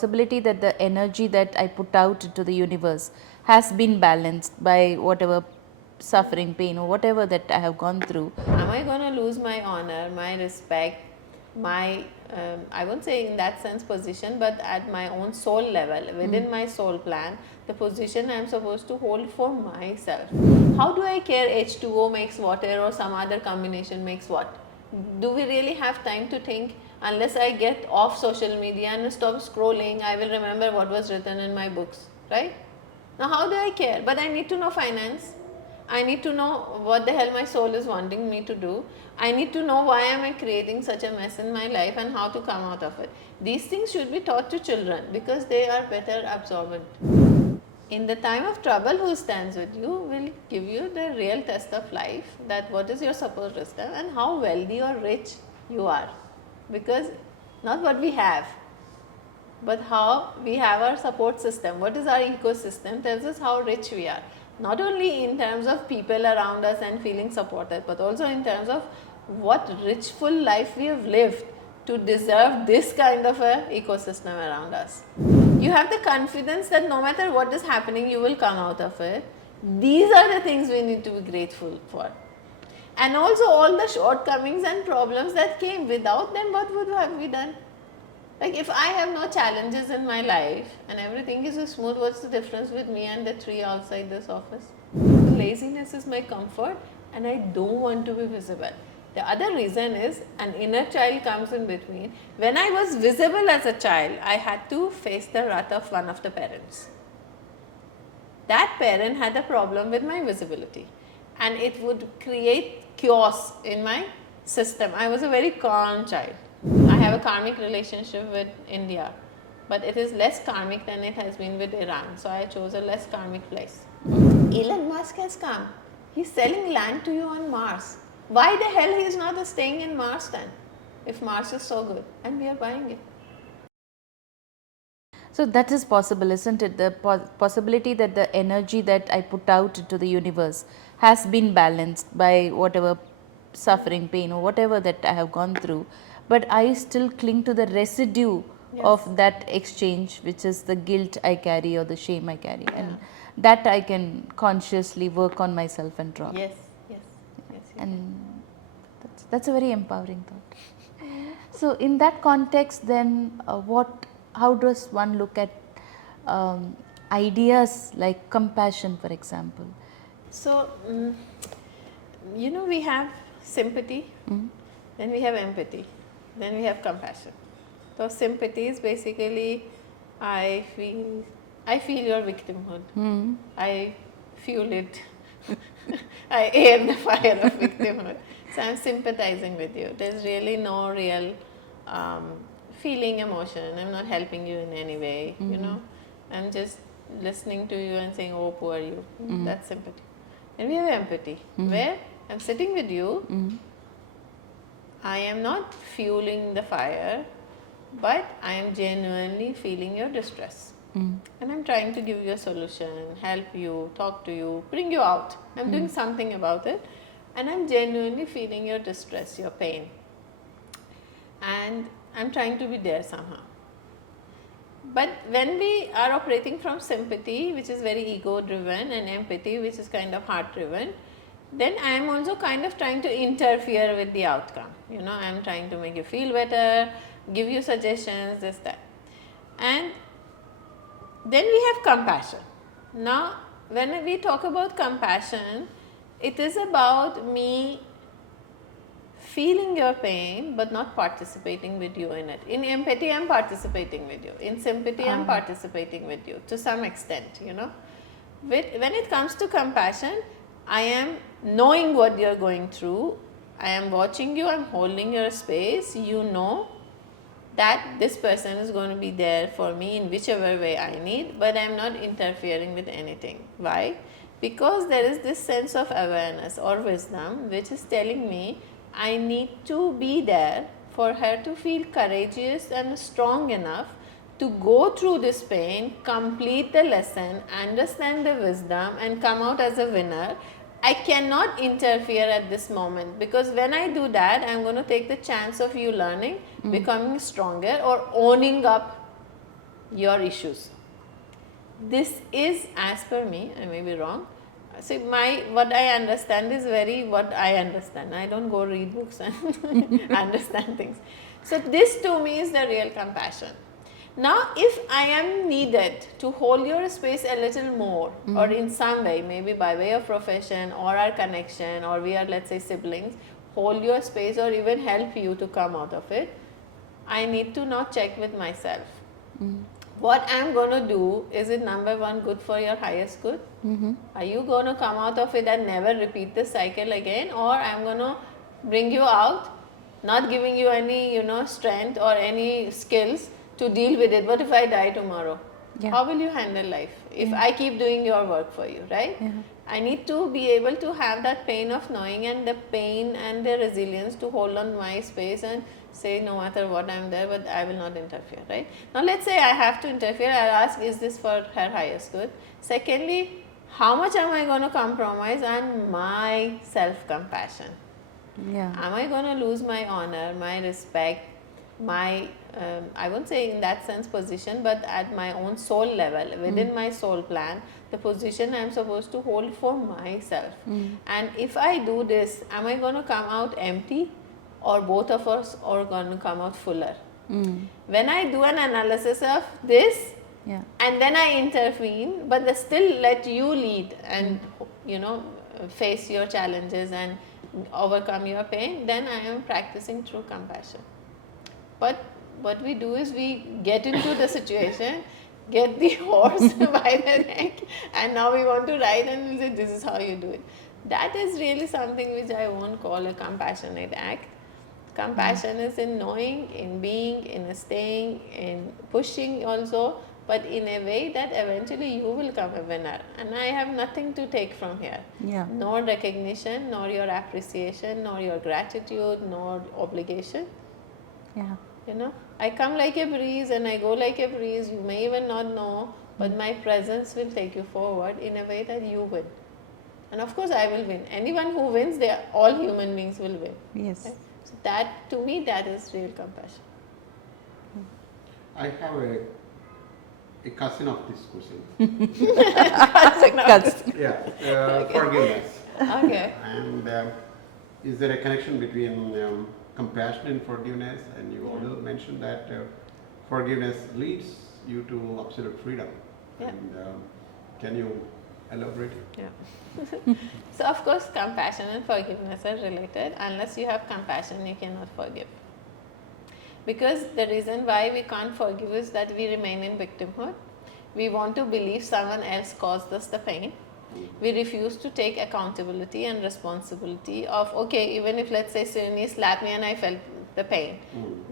Possibility that the energy that I put out into the universe has been balanced by whatever suffering, pain, or whatever that I have gone through. Am I going to lose my honor, my respect, my, I won't say in that sense position, but at my own soul level, within my soul plan, the position I am supposed to hold for myself? How do I care H2O makes water or some other combination makes what? Do we really have time to think? Unless I get off social media and stop scrolling, I will remember what was written in my books, right? Now, how do I care? But I need to know finance. I need to know what the hell my soul is wanting me to do. I need to know why am I creating such a mess in my life and how to come out of it. These things should be taught to children because they are better absorbent. In the time of trouble, who stands with you will give you the real test of life, that what is your support system and how wealthy or rich you are. Because not what we have, but how we have our support system. What is our ecosystem tells us how rich we are. Not only in terms of people around us and feeling supported, but also in terms of what rich full life we have lived to deserve this kind of a ecosystem around us. You have the confidence that no matter what is happening, you will come out of it. These are the things we need to be grateful for. And also all the shortcomings and problems that came, without them, what would have we done? Like if I have no challenges in my life and everything is so smooth, what's the difference with me and the tree outside this office? Laziness is my comfort and I don't want to be visible. The other reason is an inner child comes in between. When I was visible as a child, I had to face the wrath of one of the parents. That parent had a problem with my visibility and it would create chaos in my system. I was a very calm child. I have a karmic relationship with India, but it is less karmic than it has been with Iran. So I chose a less karmic place. Elon Musk has come. He's selling land to you on Mars. Why the hell he is not staying in Mars then? If Mars is so good and we are buying it. So that is possible, isn't it? The possibility that the energy that I put out into the universe has been balanced by whatever suffering, pain, or whatever that I have gone through. But I still cling to the residue of that exchange, which is the guilt I carry or the shame I carry. And that I can consciously work on myself and drop. Yes, yes, yes. And that's a very empowering thought. So in that context then, how does one look at ideas like compassion, for example? So, we have sympathy, then we have empathy, then we have compassion. So sympathy is basically, I feel your victimhood. I fuel it. I air the fire of victimhood. So I'm sympathizing with you. There's really no real feeling emotion. I'm not helping you in any way, I'm just listening to you and saying, oh, poor you. That's sympathy. And we have empathy, where I'm sitting with you, I am not fueling the fire, but I am genuinely feeling your distress. And I'm trying to give you a solution, help you, talk to you, bring you out. I'm doing something about it, and I'm genuinely feeling your distress, your pain. And I'm trying to be there somehow. But when we are operating from sympathy, which is very ego driven, and empathy, which is kind of heart driven, then I am also kind of trying to interfere with the outcome. I am trying to make you feel better, give you suggestions, this, that. And then we have compassion. Now, when we talk about compassion, it is about me feeling your pain but not participating with you in it. In empathy, I am participating with you. In sympathy, I am participating with you to some extent, When it comes to compassion, I am knowing what you are going through. I am watching you, I am holding your space. You know that this person is going to be there for me in whichever way I need, but I am not interfering with anything. Why? Because there is this sense of awareness or wisdom which is telling me I need to be there for her to feel courageous and strong enough to go through this pain, complete the lesson, understand the wisdom and come out as a winner. I cannot interfere at this moment, because when I do that, I am going to take the chance of you learning, becoming stronger or owning up your issues. This is, as per me, I may be wrong. See, what I understand is very what I understand. I don't go read books and understand things. So this to me is the real compassion. Now, if I am needed to hold your space a little more, or in some way, maybe by way of profession or our connection, or we are, let's say, siblings, hold your space or even help you to come out of it, I need to now check with myself. What I'm going to do, is it number one good for your highest good? Are you going to come out of it and never repeat this cycle again, or I'm going to bring you out, not giving you any strength or any skills to deal with it? What if I die tomorrow? Yeah. How will you handle life if I keep doing your work for you, right? I need to be able to have that pain of knowing and the pain and the resilience to hold on my space and say no matter what I'm there, but I will not interfere, right? Now let's say I have to interfere, I'll ask, is this for her highest good? Secondly, how much am I going to compromise on my self-compassion? Yeah. Am I going to lose my honor, my respect, my, I won't say in that sense position, but at my own soul level, within my soul plan, the position I'm supposed to hold for myself. And if I do this, am I going to come out empty, or both of us are going to come out fuller? When I do an analysis of this, Yeah. and then I intervene, but they still let you lead and face your challenges and overcome your pain, then I am practicing true compassion. But what we do is we get into the situation, get the horse by the neck, and now we want to ride and we say this is how you do it. That is really something which I won't call a compassionate act. Compassion is in knowing, in being, in staying, in pushing also, but in a way that eventually you will come a winner. And I have nothing to take from here. Yeah. Nor recognition, nor your appreciation, nor your gratitude, nor obligation. Yeah. I come like a breeze and I go like a breeze. You may even not know, but my presence will take you forward in a way that you win. And of course I will win. Anyone who wins, all human beings will win. Yes. Right? So that, to me, that is real compassion. I have a cousin of this question. Forgiveness. Okay. And is there a connection between compassion and forgiveness? And you also mentioned that forgiveness leads you to absolute freedom. Yeah. And can you elaborate? Yeah. So of course compassion and forgiveness are related. Unless you have compassion, you cannot forgive. Because the reason why we can't forgive is that we remain in victimhood. We want to believe someone else caused us the pain. We refuse to take accountability and responsibility of, okay, even if let's say Srini slapped me and I felt the pain.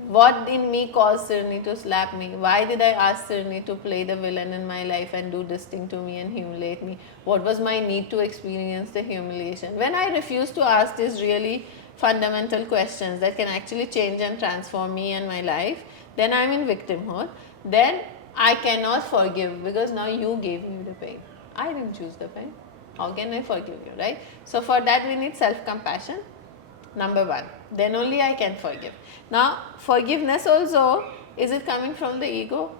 What in me caused Srini to slap me? Why did I ask Srini to play the villain in my life and do this thing to me and humiliate me? What was my need to experience the humiliation? When I refuse to ask these really fundamental questions that can actually change and transform me and my life, then I am in victimhood. Then I cannot forgive, because now you gave me the pain. I didn't choose the pain. How can I forgive you, right? So for that we need self-compassion, number one. Then only I can forgive. Now forgiveness also, is it coming from the ego?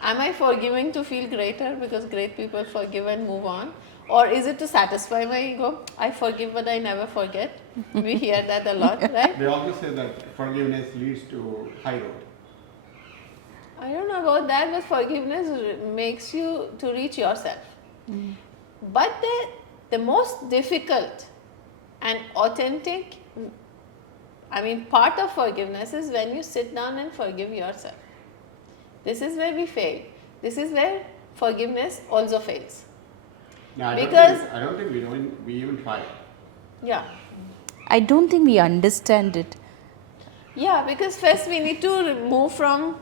Am I forgiving to feel greater because great people forgive and move on? Or is it to satisfy my ego? I forgive but I never forget. We hear that a lot, right? They always say that forgiveness leads to high road. I don't know about that, but forgiveness makes you to reach yourself. But the most difficult and authentic, part of forgiveness is when you sit down and forgive yourself. This is where we fail. This is where forgiveness also fails. No, I don't think we even try. Yeah. I don't think we understand it. Yeah, because first we need to move from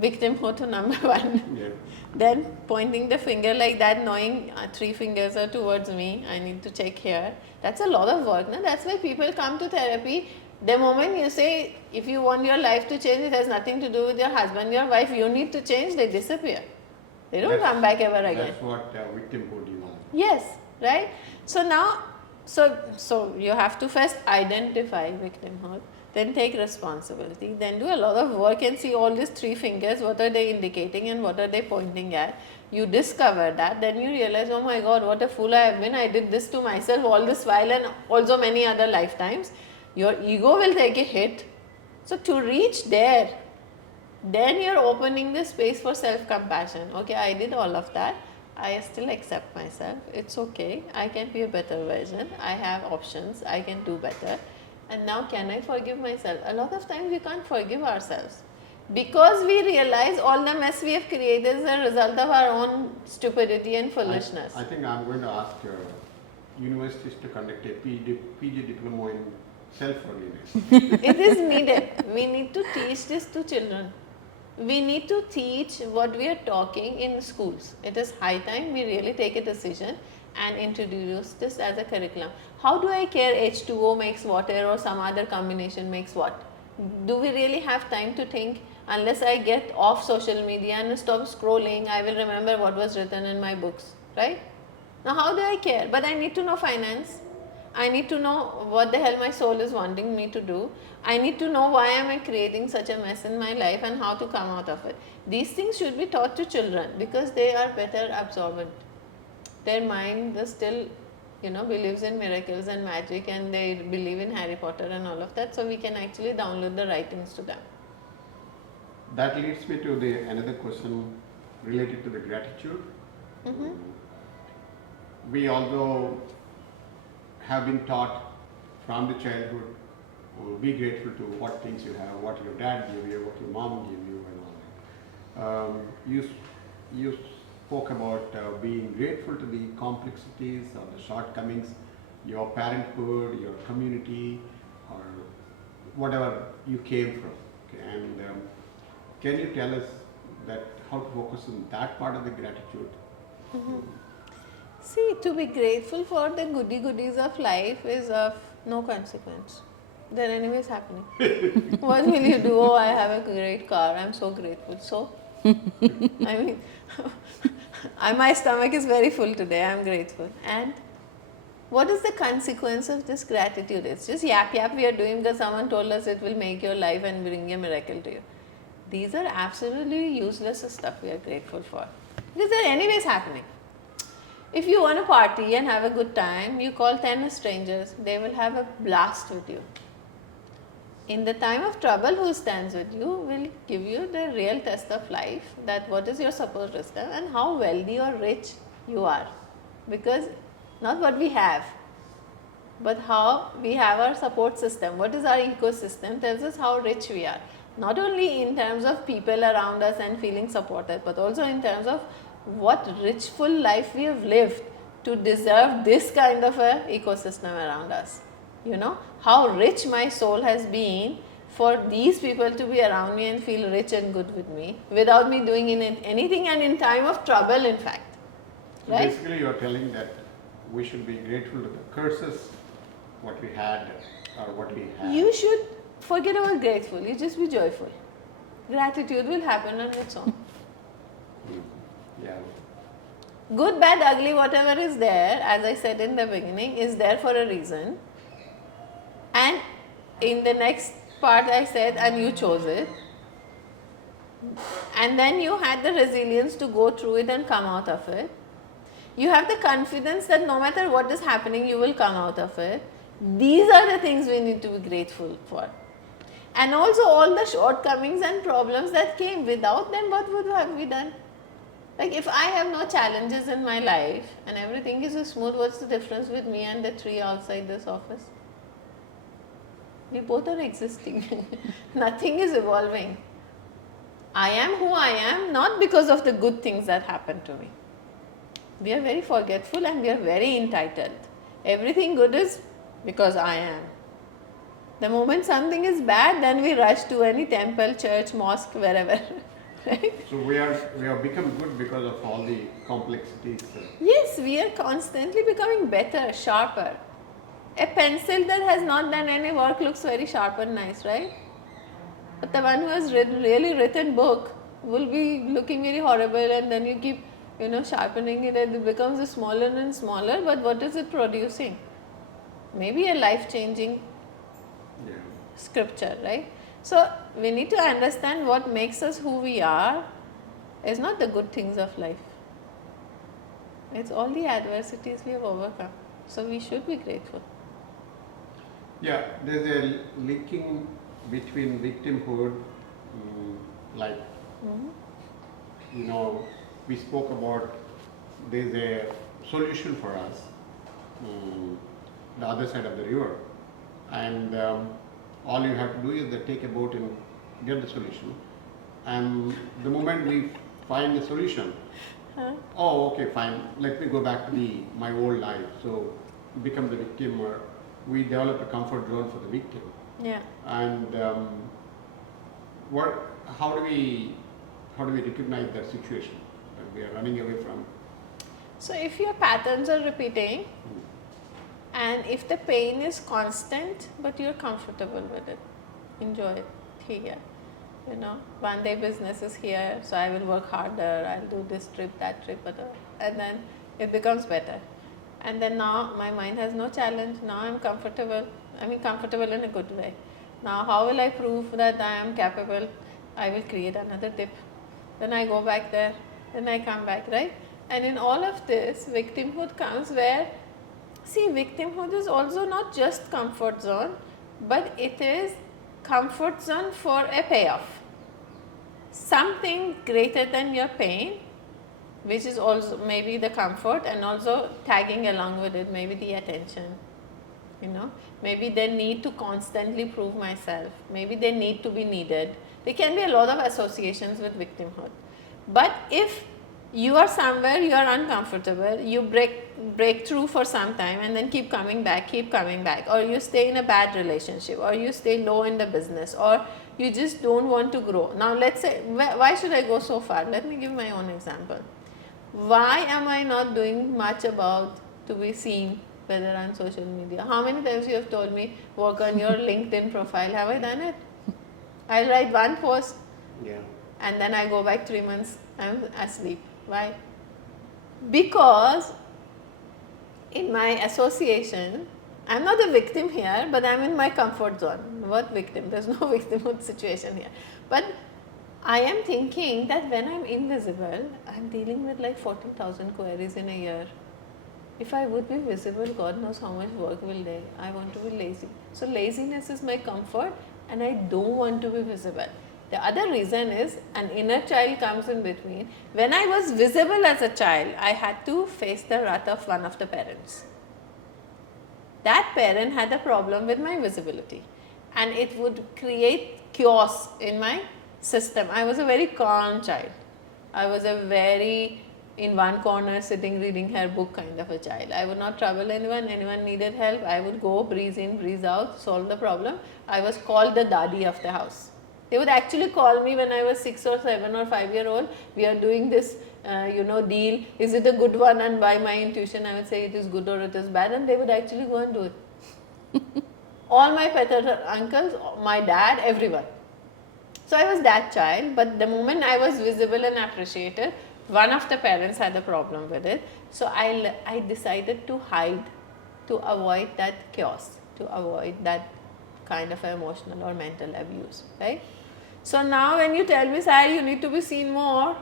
victimhood to number one. Yeah. Then pointing the finger like that, knowing 3 fingers are towards me, I need to check here. That's a lot of work. No? That's why people come to therapy. The moment you say, if you want your life to change, it has nothing to do with your husband, your wife, you need to change, they disappear. They don't come back ever again. That's what victimhood is. Yes, right? So now, so you have to first identify victimhood. then take responsibility, then do a lot of work and see all these three fingers, what are they indicating and what are they pointing at. You discover that, then you realize, oh my god, what a fool I have been, I did this to myself all this while and also many other lifetimes. Your ego will take a hit. So to reach there, then you're opening the space for self-compassion. Okay, I did all of that, I still accept myself, it's okay, I can be a better version, I have options, I can do better. And now can I forgive myself? A lot of times we can't forgive ourselves because we realize all the mess we have created is a result of our own stupidity and foolishness. I think I'm going to ask universities to conduct a PG diploma in self-forgiveness. It is needed. We need to teach this to children. We need to teach what we are talking in schools. It is high time we really take a decision and introduce this as a curriculum. How do I care H2O makes water or some other combination makes what? Do we really have time to think? Unless I get off social media and stop scrolling, I will remember what was written in my books, right? Now how do I care? But I need to know finance. I need to know what the hell my soul is wanting me to do. I need to know why am I creating such a mess in my life and how to come out of it. These things should be taught to children because they are better absorbent. Their mind is still, believes in miracles and magic, and they believe in Harry Potter and all of that. So we can actually download the writings to them. That leads me to another question related to the gratitude. We although have been taught from the childhood, be grateful to what things you have, what your dad gave you, what your mom gave you, and all that. You spoke about being grateful to the complexities or the shortcomings, your parenthood, your community, or whatever you came from. Okay? And can you tell us that how to focus on that part of the gratitude? See, to be grateful for the goodies of life is of no consequence. They're anyways happening. What will you do? Oh, I have a great car. I'm so grateful. So, I mean, my stomach is very full today. I'm grateful. And what is the consequence of this gratitude? It's just yap we are doing because someone told us it will make your life and bring a miracle to you. These are absolutely useless stuff we are grateful for because they're anyways happening. If you want to party and have a good time, you call 10 strangers, they will have a blast with you. In the time of trouble, who stands with you will give you the real test of life, that what is your support system and how wealthy or rich you are. Because not what we have, but how we have our support system. What is our ecosystem tells us how rich we are. Not only in terms of people around us and feeling supported, but also in terms of what rich full life we have lived to deserve this kind of a ecosystem around us. How rich my soul has been for these people to be around me and feel rich and good with me without me doing anything, and in time of trouble, in fact. So right? basically you are telling that we should be grateful to the curses, what we had or what we have. You should forget about grateful, you just be joyful. Gratitude will happen on its own. Yeah. Good, bad, ugly, whatever is there, as I said in the beginning, is there for a reason. And in the next part I said, and you chose it. And then you had the resilience to go through it and come out of it. You have the confidence that no matter what is happening, you will come out of it. These are the things we need to be grateful for. And also all the shortcomings and problems that came. Without them, what would have we done? Like if I have no challenges in my life and everything is so smooth, what's the difference with me and the tree outside this office? We both are existing. Nothing is evolving. I am who I am not because of the good things that happen to me. We are very forgetful and we are very entitled. Everything good is because I am. The moment something is bad, then we rush to any temple, church, mosque, wherever. Right? So we have become good because of all the complexities. Yes, we are constantly becoming better, sharper. A pencil that has not done any work looks very sharp and nice, right? But the one who has really written book will be looking very horrible, and then you keep, sharpening it and it becomes smaller and smaller, but what is it producing? Maybe a life-changing scripture, right? So we need to understand what makes us who we are is not the good things of life. It's all the adversities we have overcome. So we should be grateful. Yeah, there's a linking between victimhood, like, we spoke about there's a solution for us, the other side of the river, and all you have to do is take a boat and get the solution. And the moment we find the solution, oh, okay, fine, let me go back to my old life. So become the victim, or we develop a comfort zone for the victim. Yeah. And how do we recognize that situation that we are running away from? So if your patterns are repeating, and if the pain is constant but you're comfortable with it, enjoy it. Here, one day business is here, so I will work harder, I'll do this trip, that trip, and then it becomes better. And then now my mind has no challenge, now I'm comfortable, comfortable in a good way. Now how will I prove that I am capable? I will create another dip, then I go back there, then I come back, right? And in all of this, victimhood comes where, victimhood is also not just comfort zone, but it is comfort zone for a payoff. Something greater than your pain, which is also maybe the comfort, and also tagging along with it, maybe the attention. Maybe they need to constantly prove myself. Maybe they need to be needed. There can be a lot of associations with victimhood. But if you are somewhere, you are uncomfortable, you break through for some time and then keep coming back, or you stay in a bad relationship, or you stay low in the business, or you just don't want to grow. Now let's say, why should I go so far? Let me give my own example. Why am I not doing much about to be seen, whether on social media? How many times you have told me, work on your LinkedIn profile? Have I done it? I'll write one post, and then I go back 3 months, I'm asleep. Why? Because in my association, I'm not a victim here, but I'm in my comfort zone. What victim? There's no victimhood situation here. But I am thinking that when I'm invisible, I'm dealing with like 40,000 queries in a year. If I would be visible, God knows how much work will there. I want to be lazy. So laziness is my comfort, and I don't want to be visible. The other reason is an inner child comes in between. When I was visible as a child, I had to face the wrath of one of the parents. That parent had a problem with my visibility, and it would create chaos in my system. I was a very calm child. I was a very in one corner sitting reading her book kind of a child. I would not trouble anyone needed help, I would go breeze in, breeze out, solve the problem. I was called the Dadi of the house. They would actually call me when I was 6 or 7 or 5-year-old. We are doing this, deal. Is it a good one? And by my intuition, I would say it is good or it is bad, and they would actually go and do it. All my paternal uncles, my dad, everyone. So I was that child, but the moment I was visible and appreciated, one of the parents had a problem with it. So I decided to hide, to avoid that chaos, to avoid that kind of emotional or mental abuse, right? So now when you tell me, Sahar, you need to be seen more,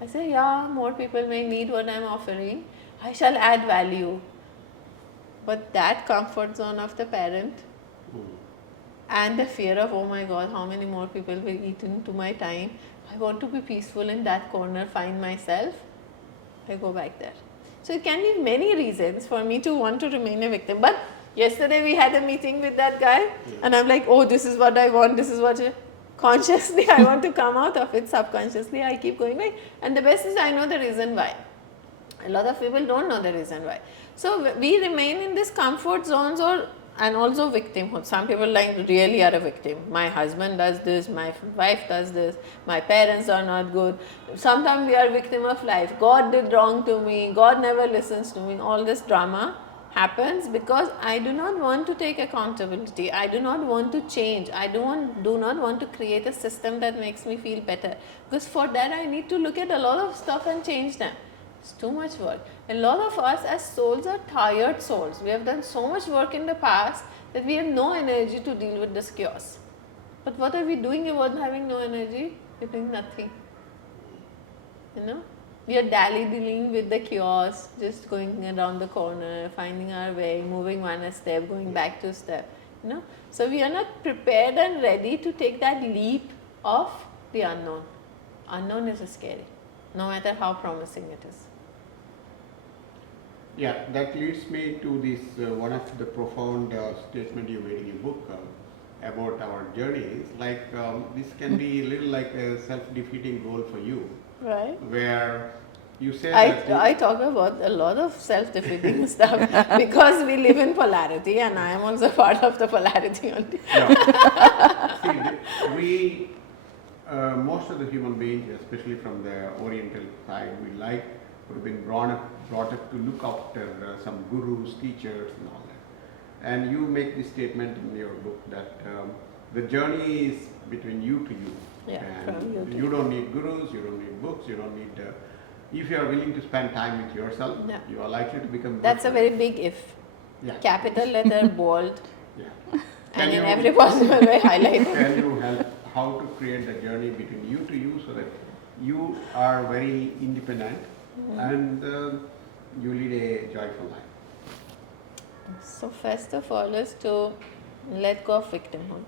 I say, yeah, more people may need what I am offering. I shall add value. But that comfort zone of the parent and the fear of, oh my God, how many more people will eat into my time? I want to be peaceful in that corner, find myself. I go back there. So it can be many reasons for me to want to remain a victim. But yesterday we had a meeting with that guy, and I'm like, oh, this is what I want, this is what consciously I want to come out of it. Subconsciously I keep going back. And the best is I know the reason why. A lot of people don't know the reason why. So we remain in these comfort zones, and also victimhood. Some people really are a victim. My husband does this, my wife does this, my parents are not good. Sometimes we are victim of life. God did wrong to me, God never listens to me. All this drama happens because I do not want to take accountability. I do not want to change. I do not want to create a system that makes me feel better. Because for that I need to look at a lot of stuff and change them. It's too much work. A lot of us as souls are tired souls. We have done so much work in the past that we have no energy to deal with this chaos. But what are we doing about having no energy? We're doing nothing. You know, we are dally-dilling with the chaos, just going around the corner, finding our way, moving one step, going back 2 steps. You know, so we are not prepared and ready to take that leap of the unknown. Unknown is scary, no matter how promising it is. Yeah, that leads me to this one of the profound statement you made in your book about our journeys. Like this can be a little like a self-defeating goal for you, Right. where you say that I talk about a lot of self-defeating stuff because we live in polarity, and I am also part of the polarity only. yeah. See, we most of the human beings, especially from the Oriental side, we've been brought up to look after some gurus, teachers, and all that. And you make this statement in your book that the journey is between you to you. Yeah, and from you to you don't need gurus, you don't need books, you don't need. If you are willing to spend time with yourself, Yeah. you are likely to become. That's a very big if. Yeah. Capital letter, bold, Yeah. and in every possible way highlighted. Can you help how to create the journey between you to you so that you are very independent and you lead a joyful life? So first of all is to let go of victimhood,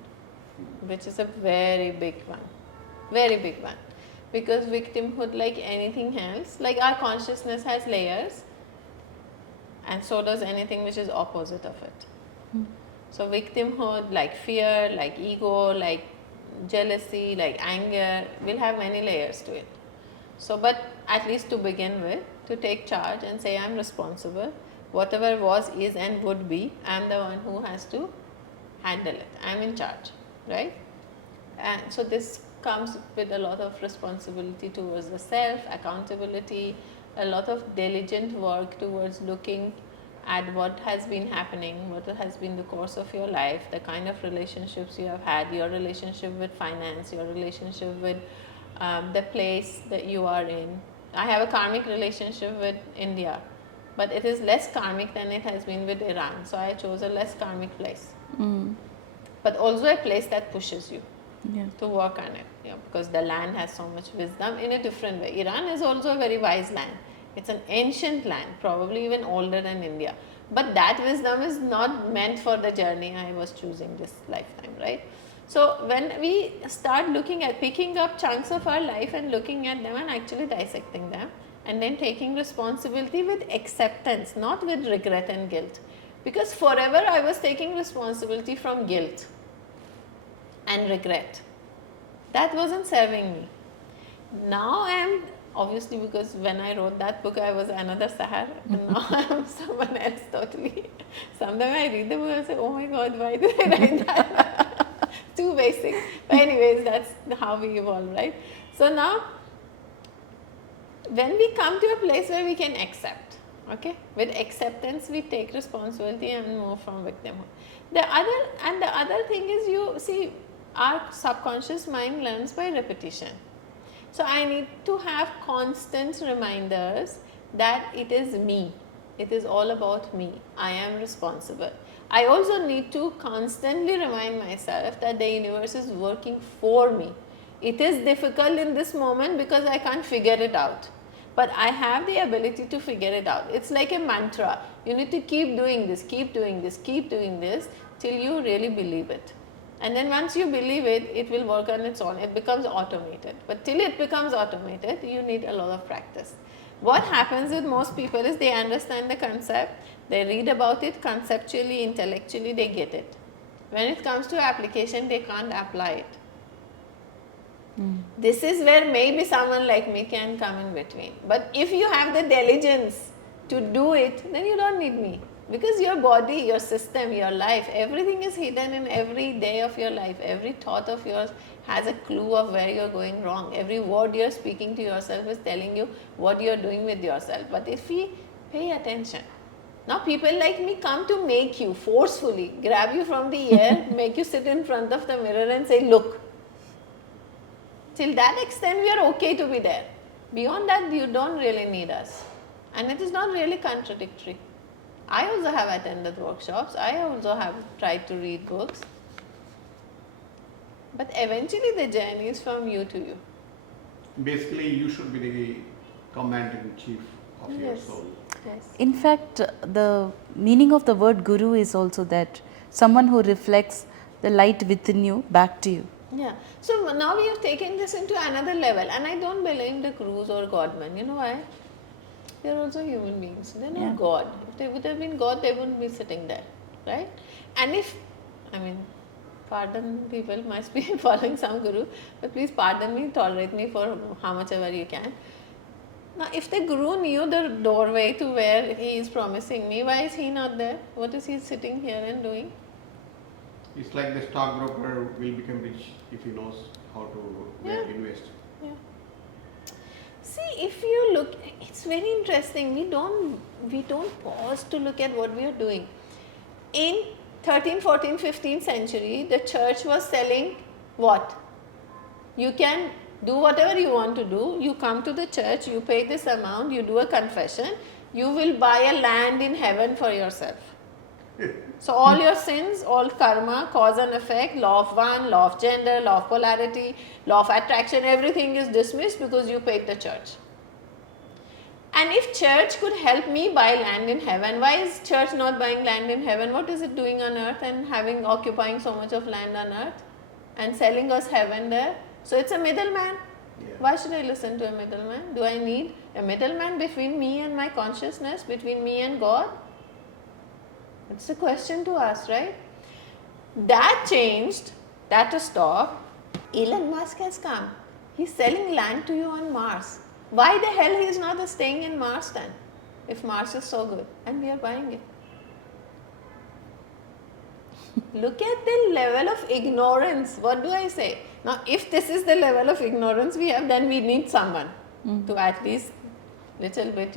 which is a very big one, because victimhood, like anything else, like our consciousness has layers, and so does anything which is opposite of it. So victimhood, like fear, like ego, like jealousy, like anger, will have many layers to it. So, but at least to begin with, to take charge and say, I'm responsible. Whatever was, is, and would be, I'm the one who has to handle it. I'm in charge, right? And so this comes with a lot of responsibility towards the self, accountability, a lot of diligent work towards looking at what has been happening, what has been the course of your life, the kind of relationships you have had, your relationship with finance, your relationship with the place that you are in. I have a karmic relationship with India, but it is less karmic than it has been with Iran. So I chose a less karmic place, but also a place that pushes you to work on it, because the land has so much wisdom in a different way. Iran is also a very wise land. It's an ancient land, probably even older than India. But that wisdom is not meant for the journey I was choosing this lifetime, right? So when we start looking at picking up chunks of our life and looking at them and actually dissecting them, and then taking responsibility with acceptance, not with regret and guilt. Because forever I was taking responsibility from guilt and regret. That wasn't serving me. Now I am, obviously, because when I wrote that book I was another Sahar, and now I am someone else totally. Sometimes I read the book and say, oh my god, why did I write that? Too basic. But anyways, that's how we evolve, right? So now, when we come to a place where we can accept, okay, with acceptance we take responsibility and move from victimhood. The other thing is, you see, our subconscious mind learns by repetition. So I need to have constant reminders that it is me. It is all about me. I am responsible. I also need to constantly remind myself that the universe is working for me. It is difficult in this moment because I can't figure it out. But I have the ability to figure it out. It's like a mantra. You need to keep doing this, keep doing this, keep doing this till you really believe it. And then once you believe it, it will work on its own. It becomes automated. But till it becomes automated, you need a lot of practice. What happens with most people is they understand the concept, they read about it conceptually, intellectually, they get it. When it comes to application, they can't apply it. This is where maybe someone like me can come in between. But if you have the diligence to do it, then you don't need me. Because your body, your system, your life, everything is hidden in every day of your life. Every thought of yours has a clue of where you're going wrong. Every word you're speaking to yourself is telling you what you're doing with yourself. But if we pay attention, now people like me come to make you forcefully, grab you from the ear, make you sit in front of the mirror and say, look. Till that extent we are okay to be there. Beyond that, you don't really need us. And it is not really contradictory. I also have attended workshops. I also have tried to read books. But eventually the journey is from you to you. Basically, you should be the commander in chief of your Yes. soul. Yes. In fact, the meaning of the word guru is also that someone who reflects the light within you back to you. Yeah. So now we have taken this into another level, and I don't blame the gurus or godmen. You know why? They're also human beings. They're not Yeah. God. If they would have been God, they wouldn't be sitting there, right? And if, I mean, pardon, people must be following some guru, but please pardon me, tolerate me for how much ever you can. Now, if the guru knew the doorway to where he is promising me, why is he not there? What is he sitting here and doing? It's like the stockbroker will become rich if he knows how to where to invest. Yeah. See, if you look, it's very interesting. We don't pause to look at what we are doing. In 13th, 14th, 15th century, the church was selling what? You can do whatever you want to do. You come to the church, you pay this amount, you do a confession, you will buy a land in heaven for yourself. So all your sins, all karma, cause and effect, law of one, law of gender, law of polarity, law of attraction, everything is dismissed because you paid the church. And if church could help me buy land in heaven, why is church not buying land in heaven? What is it doing on earth and occupying so much of land on earth and selling us heaven there? So it's a middleman. Yeah. Why should I listen to a middleman? Do I need a middleman between me and my consciousness, between me and God? It's a question to ask, right? That changed, that to stop. Elon Musk has come. He's selling land to you on Mars. Why the hell he is not staying in Mars then? If Mars is so good and we are buying it. Look at the level of ignorance. What do I say? Now, if this is the level of ignorance we have, then we need someone to at least little bit,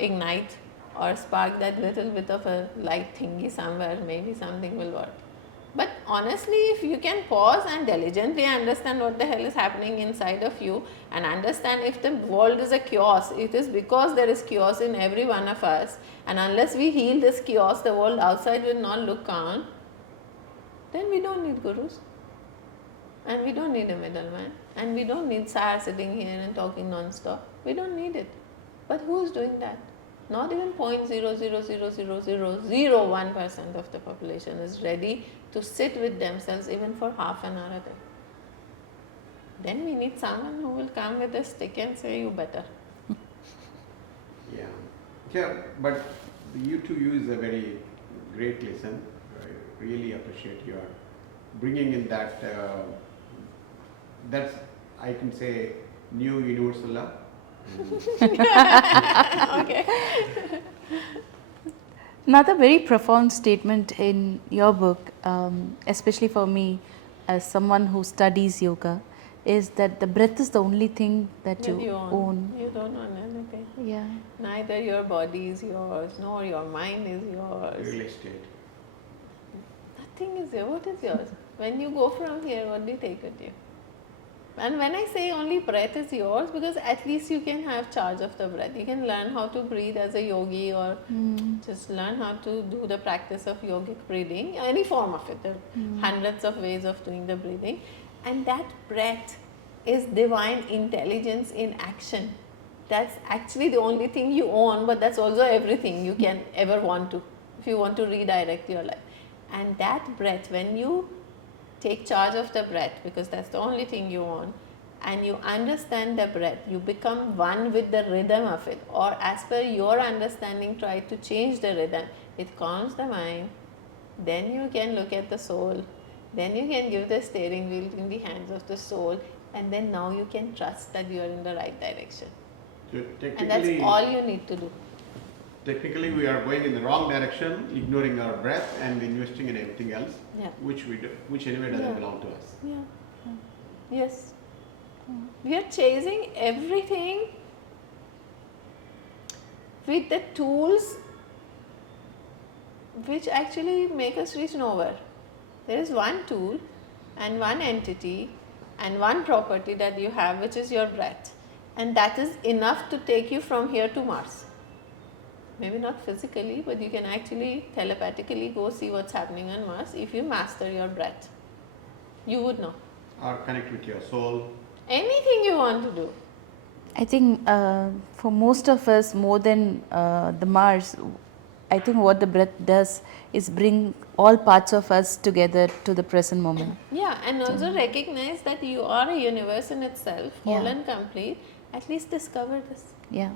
ignite or spark that little bit of a light thingy somewhere. Maybe something will work. But honestly, if you can pause and diligently understand what the hell is happening inside of you and understand if the world is a chaos, it is because there is chaos in every one of us, and unless we heal this chaos, the world outside will not look calm, then we don't need gurus. And we don't need a middleman. And we don't need Sahar sitting here and talking non-stop. We don't need it. But who is doing that? Not even 0.0000001% of the population is ready to sit with themselves even for half an hour a day. Then we need someone who will come with a stick and say, you better. Yeah. Yeah, but you to you is a very great lesson. I really appreciate your bringing in that, that's, I can say, new universal love. Okay. Another very profound statement in your book, especially for me as someone who studies yoga, is that the breath is the only thing that you own. You don't own anything. Yeah. Neither your body is yours, nor your mind is yours. Real estate. Nothing is yours. What is yours? When you go from here, what do you take with you? And when I say only breath is yours, because at least you can have charge of the breath. You can learn how to breathe as a yogi, or just learn how to do the practice of yogic breathing, any form of it. There are hundreds of ways of doing the breathing. And that breath is divine intelligence in action. That's actually the only thing you own, but that's also everything you can ever want to, if you want to redirect your life. And that breath, when you take charge of the breath, because that's the only thing you own, and you understand the breath, you become one with the rhythm of it, or as per your understanding try to change the rhythm. It calms the mind. Then you can look at the soul. Then you can give the steering wheel in the hands of the soul, and then now you can trust that you are in the right direction. So And that's all you need to do. technically we are going in the wrong direction, ignoring our breath and investing in everything else, Yeah. which anyway doesn't belong to us. Yeah. Yes. We are chasing everything with the tools which actually make us reach nowhere. There is one tool and one entity and one property that you have, which is your breath, and that is enough to take you from here to Mars. maybe not physically, but you can actually telepathically go see what's happening on Mars if you master your breath. You would know. Or connect with your soul. Anything you want to do. I think for most of us, more than the Mars, I think what the breath does is bring all parts of us together to the present moment. Yeah, and also recognize that you are a universe in itself, whole Yeah. and complete. At least discover this. Yeah.